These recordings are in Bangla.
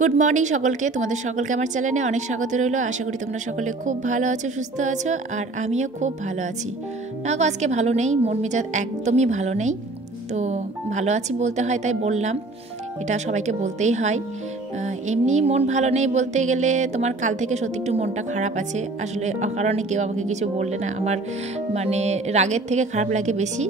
গুড মর্নিং সকলকে, তোমাদের সকলকে আমার চ্যানেলে অনেক স্বাগত রইল। আশা করি তোমরা সকলে খুব ভালো আছো, সুস্থ আছো, আর আমিও খুব ভালো আছি। না গো, আজকে ভালো নেই, মন মেজাজ একদমই ভালো নেই। তো ভালো আছি বলতে হয়, তাই বললাম, এটা সবাইকে বলতেই হয়। এমনি মন ভালো নেই বলতে গেলে তোমার কাল থেকে সত্যি একটু মনটা খারাপ আছে। আসলে অকারণে কেউ আমাকে কিছু বললে না আমার মানে রাগের থেকে খারাপ লাগে বেশি,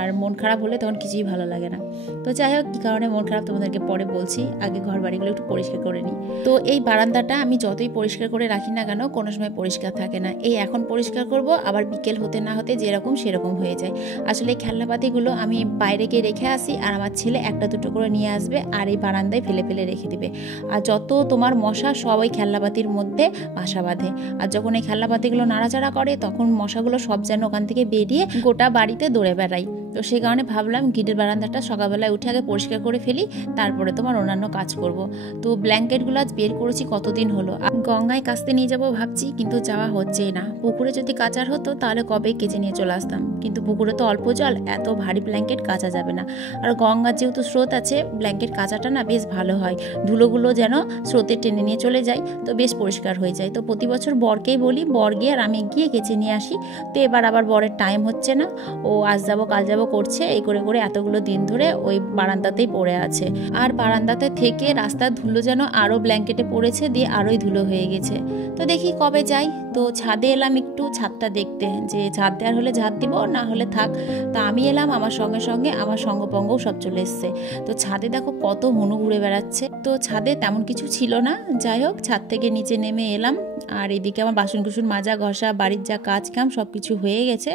আর মন খারাপ হলে তখন কিছুই ভালো লাগে না। তো যাই হোক, কী কারণে মন খারাপ তোমাদেরকে পরে বলছি, আগে ঘর বাড়িগুলো একটু পরিষ্কার করে নিই। তো এই বারান্দাটা আমি যতই পরিষ্কার করে রাখি না কেন, কোনো সময় পরিষ্কার থাকে না। এই এখন পরিষ্কার করব, আবার বিকেল হতে না হতে যেরকম সেরকম হয়ে যায়। আসলে এই খেলনাপাতিগুলো আমি বাইরে গিয়ে রেখে আসি, আর আমার ছেলে একটা দুটো করে নিয়ে আসবে আর এই বারান্দায় ফেলে ফেলে রেখে দিবে। আর যত তোমার মশা সব ওই খেলনাপাতির মধ্যে বাসা বাঁধে, আর যখন এই খেলনাপাতিগুলো নাড়াচাড়া করে তখন মশাগুলো সব যেন ওখান থেকে বেরিয়ে গোটা বাড়িতে দৌড়ে বেড়ায়। তো সেই কারণে ভাবলাম গিটের বারান্দাটা সকালবেলায় উঠে আগে পরিষ্কার করে ফেলি, তারপরে তোমার অন্যান্য কাজ করব। তো ব্ল্যাঙ্কেটগুলো আজ বের করেছি কতদিন হলো, গঙ্গায় কাচতে নিয়ে যাবো ভাবছি, কিন্তু যাওয়া হচ্ছেই না। পুকুরে যদি কাচার হতো তাহলে কবে কেচে নিয়ে চলে আসতাম, কিন্তু পুকুরে তো অল্প জল, এত ভারী ব্ল্যাঙ্কেট কাচা যাবে না। আর গঙ্গার যেহেতু স্রোত আছে, ব্ল্যাঙ্কেট কাচাটা না বেশ ভালো হয়, ধুলোগুলো যেন স্রোতে টেনে নিয়ে চলে যায়, তো বেশ পরিষ্কার হয়ে যায়। তো প্রতি বছর বরকেই বলি, বর গিয়ে আর আমি গিয়ে কেচে নিয়ে আসি। তো এবার আবার বরের টাইম হচ্ছে না, ও আজ যাবো কাল যাবো করছে, এই করে করে এতগুলো দিন ধরে ওই বারান্দাতেই পড়ে আছে। আর বারান্দাতে থেকে রাস্তার ধুলো যেন আরও ব্ল্যাঙ্কেটে পড়েছে, দিয়ে আরোই ধুলো হয়ে গেছে। তো দেখি কবে যাই। তো ছাদে এলাম একটু ছাদটা দেখতে, যে ছাদ দেওয়ার হলে ছাদ দিব, না হলে থাক। তা আমি এলাম, আমার সঙ্গে সঙ্গে আমার সঙ্গপঙ্গও সব চলে এসছে। তো ছাদে দেখো কত হনু ঘুরে বেড়াচ্ছে। তো ছাদে তেমন কিছু ছিল না, যাই হোক ছাদ থেকে নিচে নেমে এলাম। আর এদিকে আমার বাসন কুসুন মাজা ঘষা, বাড়ির যা কাজ কাম সব কিছু হয়ে গেছে।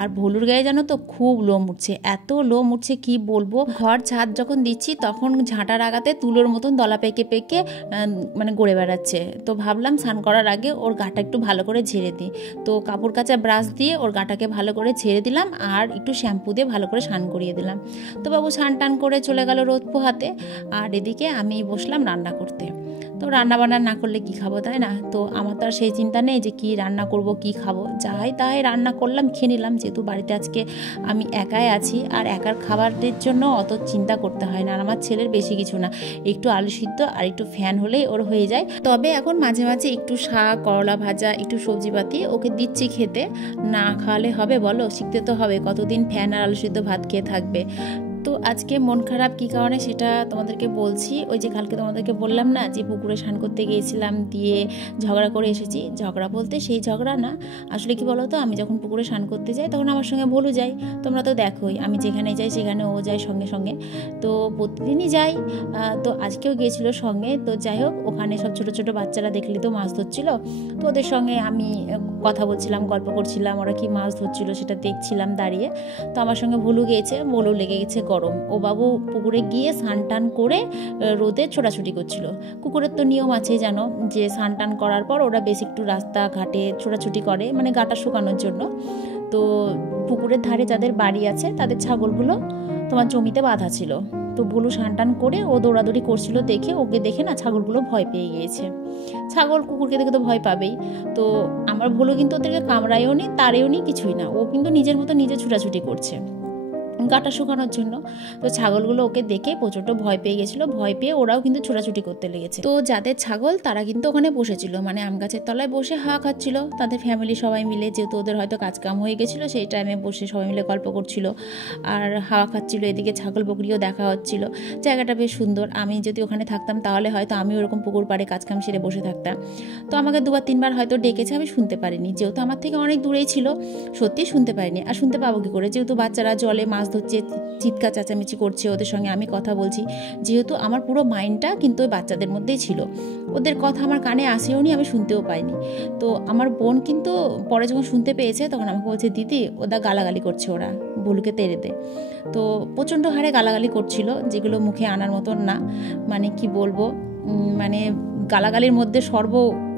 আর ভলুর গায়ে জানো তো খুব লোম উঠছে, এত লোম উঠছে কি বলবো। ঘর ছাদ যখন দিচ্ছি তখন ঝাঁটার আগাতে তুলোর মতন দলা পেকে পেকে মানে গড়ে বেড়াচ্ছে। তো ভাবলাম স্নান করার আগে ওর গাটা একটু ভালো করে ঝেড়ে দিই। তো কাপড় কাচা ব্রাশ দিয়ে ওর গাটাকে ভালো করে ঝেড়ে দিলাম, আর একটু শ্যাম্পু দিয়ে ভালো করে স্নান করিয়ে দিলাম। তো বাবু স্নান টান করে চলে গেল রোদ পোহাতে, আর এদিকে আমি বসলাম রান্না করতে। তো রান্না বান্না না করলে কি খাবো, তাই না? তো আমার তো আর সেই চিন্তা নেই যে কি রান্না করব, কি খাবো, যাই তাই রান্না করলাম, খেয়ে নিলাম। যেহেতু বাড়িতে আজকে আমি একাই আছি, আর একার খাবারের জন্য অত চিন্তা করতে হয় না। আর আমার ছেলের বেশি কিছু না, একটু আলু সিদ্ধ আর একটু ফ্যান হলেই ওর হয়ে যায়। তবে এখন মাঝে মাঝে একটু শাক, করলা ভাজা, একটু সবজিপাতি ওকে দিচ্ছি খেতে। না খাওয়ালে হবে বলো? শিখতে তো হবে, কতদিন ফ্যান আর আলু সিদ্ধ ভাত খেয়ে থাকবে। তো আজকে মন খারাপ কী কারণে সেটা তোমাদেরকে বলছি। ওই যে কালকে তোমাদেরকে বললাম না যে পুকুরে স্নান করতে গিয়েছিলাম, দিয়ে ঝগড়া করে এসেছি। ঝগড়া বলতে সেই ঝগড়া না, আসলে কি বলো তো, আমি যখন পুকুরে স্নান করতে যাই তখন আমার সঙ্গে ভুলু যাই। তোমরা তো দেখোই আমি যেখানে যাই সেখানে ও যায় সঙ্গে সঙ্গে, তো প্রতিদিনই যাই। তো আজকেও গিয়েছিল সঙ্গে। তো যাই হোক, ওখানে সব ছোটো ছোটো বাচ্চারা দেখলি তো মাছ ধরছিল, তো ওদের সঙ্গে আমি কথা বলছিলাম, গল্প করছিলাম, ওরা কি মাছ ধরছিল সেটা দেখছিলাম দাঁড়িয়ে। তো আমার সঙ্গে ভুলু গিয়েছে, ভুলু লেগে গেছে গরম। ও বাবু পুকুরে গিয়ে স্নান টান করে রোদে ছোটাছুটি করছিল। কুকুরের তো নিয়ম আছে জানো, যে স্নান টান করার পর ওরা বেশ একটু রাস্তাঘাটে ছোটাছুটি করে, মানে গাটা শুকানোর জন্য। তো পুকুরের ধারে যাদের বাড়ি আছে তাদের ছাগলগুলো তোমার জমিতে বাঁধা ছিল। তো ভুলু স্নান টান করে ও দৌড়াদৌড়ি করছিল, দেখে ওকে দেখে না ছাগলগুলো ভয় পেয়ে গিয়েছে। ছাগল কুকুরকে দেখে তো ভয় পাবেই। তো আমার ভুলু কিন্তু ওদেরকে কামড়ায়ও নি, তারেও নি, কিছুই না। ও কিন্তু নিজের মতো নিজে ছুটাছুটি করছে গাটা শুকানোর জন্য। তো ছাগলগুলো ওকে দেখে প্রচণ্ড ভয় পেয়ে গেছিলো, ভয় পেয়ে ওরাও কিন্তু ছোটাছুটি করতে লেগেছে। তো যাদের ছাগল তারা কিন্তু ওখানে বসেছিল, মানে আম গাছের তলায় বসে হাওয়া খাচ্ছিল, তাদের ফ্যামিলি সবাই মিলে। যেহেতু ওদের হয়তো কাজকাম হয়ে গেছিলো, সেই টাইমে বসে সবাই মিলে গল্প করছিল আর হাওয়া খাচ্ছিল। এদিকে ছাগল বকরিও দেখা হচ্ছিল, জায়গাটা বেশ সুন্দর। আমি যদি ওখানে থাকতাম তাহলে হয়তো আমি ওরকম পুকুর পাড়ে কাজকাম সেরে বসে থাকতাম। তো আমাকে দুবার তিনবার হয়তো ডেকেছে, আমি শুনতে পারিনি, যেহেতু আমার থেকে অনেক দূরেই ছিল। সত্যি শুনতে পারিনি, আর শুনতে পাবো কি করে, যেহেতু বাচ্চারা জলে মাছ ধরছে, চিৎকার চেঁচামেচি করছে, ওদের সঙ্গে আমি কথা বলছি। যেহেতু আমার পুরো মাইন্ডটা কিন্তু ওই বাচ্চাদের মধ্যেই ছিল, ওদের কথা আমার কানে আসেও নি, আমি শুনতেও পাইনি। তো আমার বোন কিন্তু পরে যখন শুনতে পেয়েছে তখন আমাকে বলছে, দিদি ওরা গালাগালি করছে, ওরা ভুলুকে তেড়ে দে। তো প্রচণ্ড হারে গালাগালি করছিল, যেগুলো মুখে আনার মতন না। মানে কি বলবো, মানে গালাগালির মধ্যে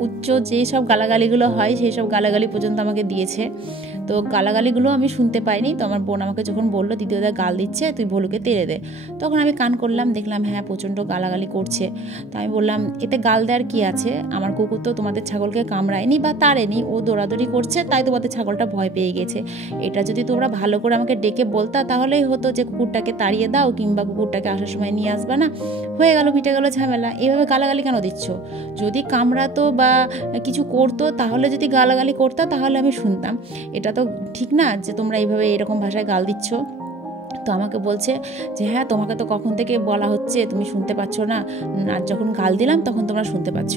উচ্চ যেই সব গালাগালিগুলো হয় সেই সব গালাগালি পর্যন্ত আমাকে দিয়েছে। তো গালাগালিগুলো আমি শুনতে পাইনি। তো আমার বোন আমাকে যখন বললো দিদি ওদের গাল দিচ্ছে, তুই ভলুকে তেড়ে দে, তখন আমি কান করলাম, দেখলাম হ্যাঁ প্রচণ্ড গালাগালি করছে। তো আমি বললাম এতে গাল দেওয়ার কী আছে, আমার কুকুর তো তোমাদের ছাগলকে কামড়ায়নি বা তাড়েনি, ও দৌড়াদৌড়ি করছে তাই তোমাদের ছাগলটা ভয় পেয়ে গেছে। এটা যদি তোমরা ভালো করে আমাকে ডেকে বলতা তাহলেই হতো যে কুকুরটাকে তাড়িয়ে দাও কিংবা কুকুরটাকে আসার সময় নিয়ে আসবে না, হয়ে গেল, মিটে গেল ঝামেলা। এভাবে গালাগালি কেন দিচ্ছ? যদি কামড়াতো বা কিছু করতো তাহলে যদি গালাগালি করতো তাহলে আমি শুনতাম। এটা তো ঠিক না যে তোমরা এইভাবে এরকম ভাষায় গাল দিচ্ছ। তো আমাকে বলছে যে হ্যাঁ তোমাকে তো কখন থেকে বলা হচ্ছে, তুমি শুনতে পাচ্ছ না, আর যখন গাল দিলাম তখন তোমরা শুনতে পাচ্ছ।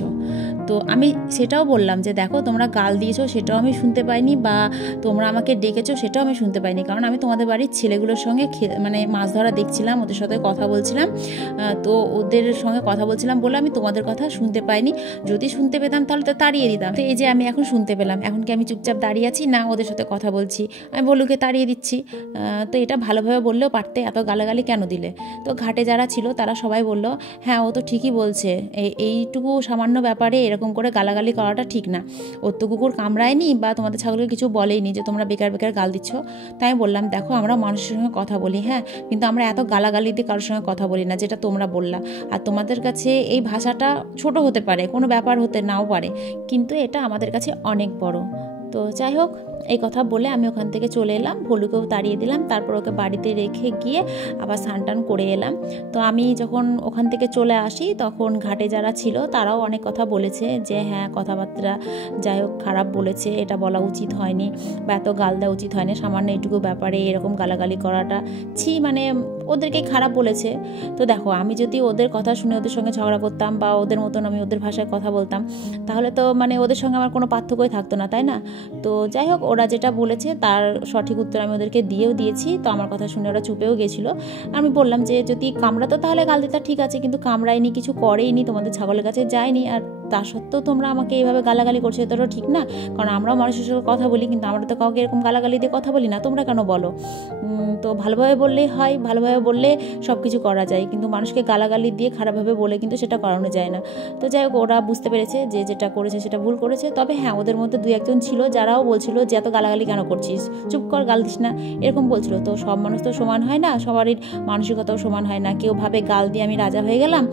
তো আমি সেটাও বললাম যে দেখো তোমরা গাল দিয়েছো সেটাও আমি শুনতে পাইনি, বা তোমরা আমাকে ডেকেছো সেটাও আমি শুনতে পাইনি, কারণ আমি তোমাদের বাড়ির ছেলেগুলোর সঙ্গে মানে মাছ ধরা দেখছিলাম, ওদের সাথে কথা বলছিলাম। তো ওদের সঙ্গে কথা বলছিলাম বলে আমি তোমাদের কথা শুনতে পাইনি। যদি শুনতে পেতাম তাহলে তো তাড়িয়ে দিতাম। তো এই যে আমি এখন শুনতে পেলাম, এখন কি আমি চুপচাপ দাঁড়িয়ে আছি না ওদের সাথে কথা বলছি? আমি ভলুকে তাড়িয়ে দিচ্ছি। তো এটা ভালোভাবে বললেও পারতে, এত গালাগালি কেন দিলে? তো ঘাটে যারা ছিল তারা সবাই বলল হ্যাঁ ও তো ঠিকই বলছে, এইটুকু সামান্য ব্যাপারে এরকম করে গালাগালি করাটা ঠিক না। ওর তো কুকুর কামড়ায়নি বা তোমাদের ছাগলকে কিছু বলেইনি যে তোমরা বেকার বেকার গাল দিচ্ছ। তাই আমি বললাম দেখো আমরা মানুষের সঙ্গে কথা বলি, হ্যাঁ, কিন্তু আমরা এত গালাগালি দিয়ে কারোর সঙ্গে কথা বলি না যেটা তোমরা বললা। আর তোমাদের কাছে এই ভাষাটা ছোট হতে পারে, কোনো ব্যাপার হতে নাও পারে, কিন্তু এটা আমাদের কাছে অনেক বড়। তো যাই হোক, এই কথা বলে আমি ওখান থেকে চলে এলাম, ভলুকেও তাড়িয়ে দিলাম। তারপর ওকে বাড়িতে রেখে গিয়ে আবার স্নান করে এলাম। তো আমি যখন ওখান থেকে চলে আসি তখন ঘাটে যারা ছিল তারাও অনেক কথা বলেছে যে হ্যাঁ কথাবার্তা যাই হোক খারাপ বলেছে, এটা বলা উচিত হয়নি বা এত গাল দেওয়া উচিত হয়নি, সামান্য এইটুকু ব্যাপারে এরকম গালাগালি করাটা মানে ওদেরকে খারাপ বলেছে। তো দেখো আমি যদি ওদের কথা শুনে ওদের সঙ্গে ঝগড়া করতাম বা ওদের মতন আমি ওদের ভাষায় কথা বলতাম তাহলে তো মানে ওদের সঙ্গে আমার কোনো পার্থক্যই থাকতো না, তাই না? তো যাই হোক, ওরা যেটা বলেছে তার সঠিক উত্তর আমি ওদেরকে দিয়েও দিয়েছি। তো আমার কথা শুনে ওরা চুপেও গেছিলো। আমি বললাম যে যদি কামড়াতো তাহলে গাল দিতা ঠিক আছে, কিন্তু কামড়ায়নি, কিছু করেইনি, তোমাদের ছাগলের কাছে যায়নি, আর তা সত্ত্বেও তোমরা আমাকে এইভাবে গালাগালি করছো, এটা তো ঠিক না। কারণ আমরাও মানুষের সাথে কথা বলি, কিন্তু আমরা তো কাউকে এরকম গালাগালি দিয়ে কথা বলি না, তোমরা কেন বলো? তো ভালোভাবে বললেই হয়, ভালোভাবে বললে সব কিছু করা যায়, কিন্তু মানুষকে গালাগালি দিয়ে খারাপভাবে বলে কিন্তু সেটা করানো যায় না। তো যাই হোক, ওরা বুঝতে পেরেছে যে যেটা করেছে সেটা ভুল করেছে। তবে হ্যাঁ, ওদের মধ্যে 2-1 জন ছিল যারাও বলছিল যে এত গালাগালি কেন করছিস, চুপ কর, গাল দিস না, এরকম বলছিল। তো সব মানুষ তো সমান হয় না, সবারই মানসিকতাও সমান হয় না। কেউ ভাবে গাল দিয়ে আমি রাজা হয়ে গেলাম,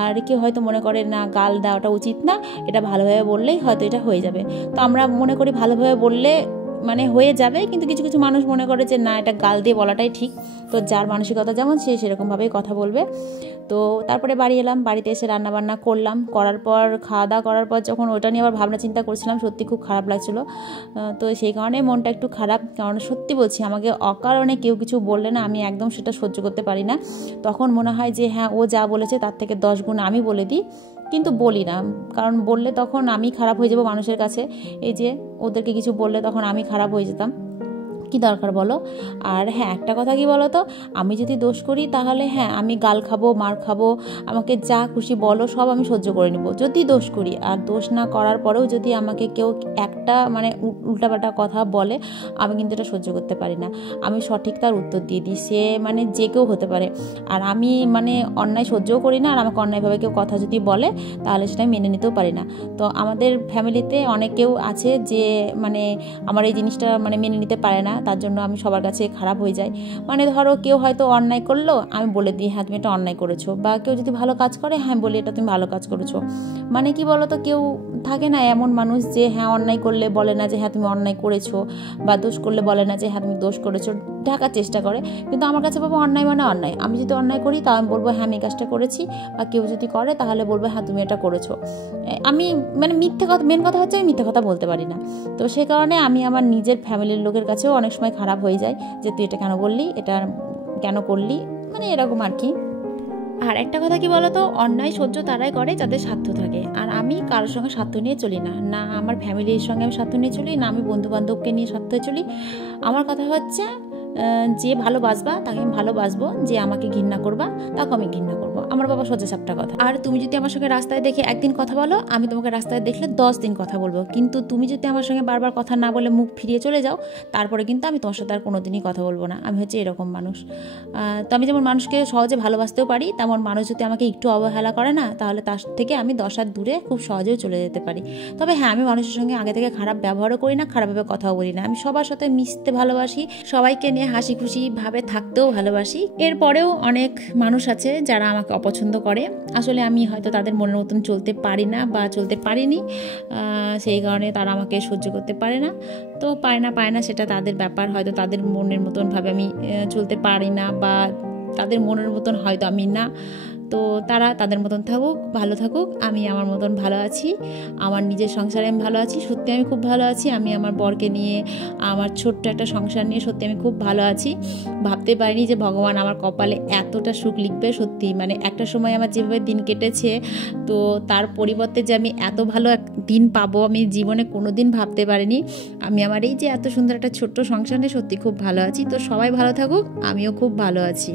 আর কেউ হয়তো মনে করে না গাল দেওয়াটা উচিত না, এটা ভালোভাবে বললেই হয়তো এটা হয়ে যাবে। তো আমরা মনে করি ভালোভাবে বললে মানে হয়ে যাবে, কিন্তু কিছু কিছু মানুষ মনে করে যে না, এটা গাল দিয়ে বলাটাই ঠিক। তো যার মানসিকতা যেমন সে সেরকমভাবেই কথা বলবে। তো তারপরে বাড়ি এলাম, বাড়িতে এসে রান্নাবান্না করলাম, করার পর খাওয়া দাওয়া করার পর যখন ওটা নিয়ে আবার ভাবনা চিন্তা করছিলাম, সত্যি খুব খারাপ লাগছিলো। তো সেই কারণে মনটা একটু খারাপ, কারণ সত্যি বলছি আমাকে অকারণে কেউ কিছু বললে না আমি একদম সেটা সহ্য করতে পারি না। তখন মনে হয় যে হ্যাঁ ও যা বলেছে তার থেকে 10 গুণ আমি বলে দিই, কিন্তু বলি না, কারণ বললে তখন আমি খারাপ হয়ে যাব মানুষের কাছে। এই যে ওদেরকে কিছু বললে তখন আমি খারাপ হয়ে যেতাম, কি দরকার বলো? আর হ্যাঁ, একটা কথা কি বলো তো, আমি যদি দোষ করি তাহলে হ্যাঁ আমি গাল খাবো, মার খাবো, আমাকে যা খুশি বলো সব আমি সহ্য করে নেবো যদি দোষ করি। আর দোষ না করার পরেও যদি আমাকে কেউ একটা মানে উল্টাপাল্টা কথা বলে, আমি কিন্তু এটা সহ্য করতে পারি না। আমি সঠিক তার উত্তর দিয়ে দিই, সে মানে যে কেউ হতে পারে। আর আমি মানে অন্যায় সহ্যও করি না, আর আমাকে অন্যায়ভাবে কেউ কথা যদি বলে তাহলে সেটা মেনে নিতেও পারি না। তো আমাদের ফ্যামিলিতে অনেকেও আছে যে মানে আমার এই জিনিসটা মানে মেনে নিতে পারে না, তার জন্য আমি সবার কাছে খারাপ হয়ে যাই। মানে ধরো কেউ হয়তো অন্যায় করলো, আমি বলে দিই হ্যাঁ তুমি এটা অন্যায় করেছো, বা কেউ যদি ভালো কাজ করে হ্যাঁ বলি এটা তুমি ভালো কাজ করেছো। মানে কি বলো তো, কেউ থাকে না এমন মানুষ যে হ্যাঁ অন্যায় করলে বলে না যে হ্যাঁ তুমি অন্যায় করেছো, বা দোষ করলে বলে না যে হ্যাঁ তুমি দোষ করেছো, ঢাকার চেষ্টা করে। কিন্তু আমার কাছে বাবা অন্যায় মানে অন্যায়, আমি যদি অন্যায় করি তাও আমি বলবো হ্যাঁ আমি কাজটা করেছি, বা কেউ যদি করে তাহলে বলবো হ্যাঁ তুমি এটা করেছো। আমি মানে মিথ্যে কথা, মেন কথা হচ্ছে আমি মিথ্যে কথা বলতে পারি না। তো সে কারণে আমি আমার নিজের ফ্যামিলির লোকের কাছেও অনেক সময় খারাপ হয়ে যায় যে তুই এটা কেন বললি, এটা কেন করলি, মানে এরকম আর কি। আর একটা কথা কি বলতো, অন্যায় সহ্য তারাই করে যাদের স্বার্থ থাকে, আর আমি কারোর সঙ্গে স্বার্থ নিয়ে চলি না, না আমার ফ্যামিলির সঙ্গে আমি স্বার্থ নিয়ে চলি, না আমি বন্ধু বান্ধবকে নিয়ে স্বার্থে চলি। আমার কথা হচ্ছে যে ভালোবাসবা তাকে আমি ভালোবাসবো, যে আমাকে ঘৃণা করবা তাকে আমি ঘৃণা করবো, আমার বাবা সোজা সাপটা কথা। আর তুমি যদি আমার সঙ্গে রাস্তায় দেখে একদিন কথা বলো, আমি তোমাকে রাস্তায় দেখলে 10 দিন কথা বলবো, কিন্তু তুমি যদি আমার সঙ্গে বারবার কথা না বলে মুখ ফিরিয়ে চলে যাও, তারপরে কিন্তু আমি তোমার সাথে আর কোনোদিনই কথা বলবো না। আমি হচ্ছে এরকম মানুষ। তো আমি যেমন মানুষকে সহজে ভালোবাসতেও পারি, তেমন মানুষ যদি আমাকে একটু অবহেলা করে না, তাহলে তার থেকে আমি 10 হাত দূরে খুব সহজেও চলে যেতে পারি। তবে হ্যাঁ, আমি মানুষের সঙ্গে আগে থেকে খারাপ ব্যবহারও করি না, খারাপভাবে কথাও বলি না। আমি সবার সাথে মিশতে ভালোবাসি, সবাইকে নিয়ে হাসি খুশি ভাবে থাকতেও ভালোবাসি। এরপরেও অনেক মানুষ আছে যারা আমাকে অপছন্দ করে। আসলে আমি হয়তো তাদের মনের মতন চলতে পারি না বা চলতে পারিনি, সেই কারণে তারা আমাকে সহ্য করতে পারে না। তো পারে না সেটা তাদের ব্যাপার। হয়তো তাদের মনের মতন ভাবে আমি চলতে পারি না, বা তাদের মনের মতন হয়তো আমি না। তো তারা তাদের মতন থাকুক, ভালো থাকুক। আমি আমার মতন ভালো আছি, আমার নিজের সংসারে আমি ভালো আছি। সত্যি আমি খুব ভালো আছি। আমি আমার বরকে নিয়ে, আমার ছোট্ট একটা সংসার নিয়ে সত্যি আমি খুব ভালো আছি। ভাবতে পারিনি যে ভগবান আমার কপালে এতটা সুখ লিখবে। সত্যি মানে একটা সময় আমার যেভাবে দিন কেটেছে, তো তার পরিবর্তে যে আমি এত ভালো এক দিন পাবো, আমি জীবনে কোনো দিন ভাবতে পারিনি। আমি আমার এই যে এত সুন্দর একটা ছোট্ট সংসার নিয়ে সত্যি খুব ভালো আছি। তো সবাই ভালো থাকুক, আমিও খুব ভালো আছি।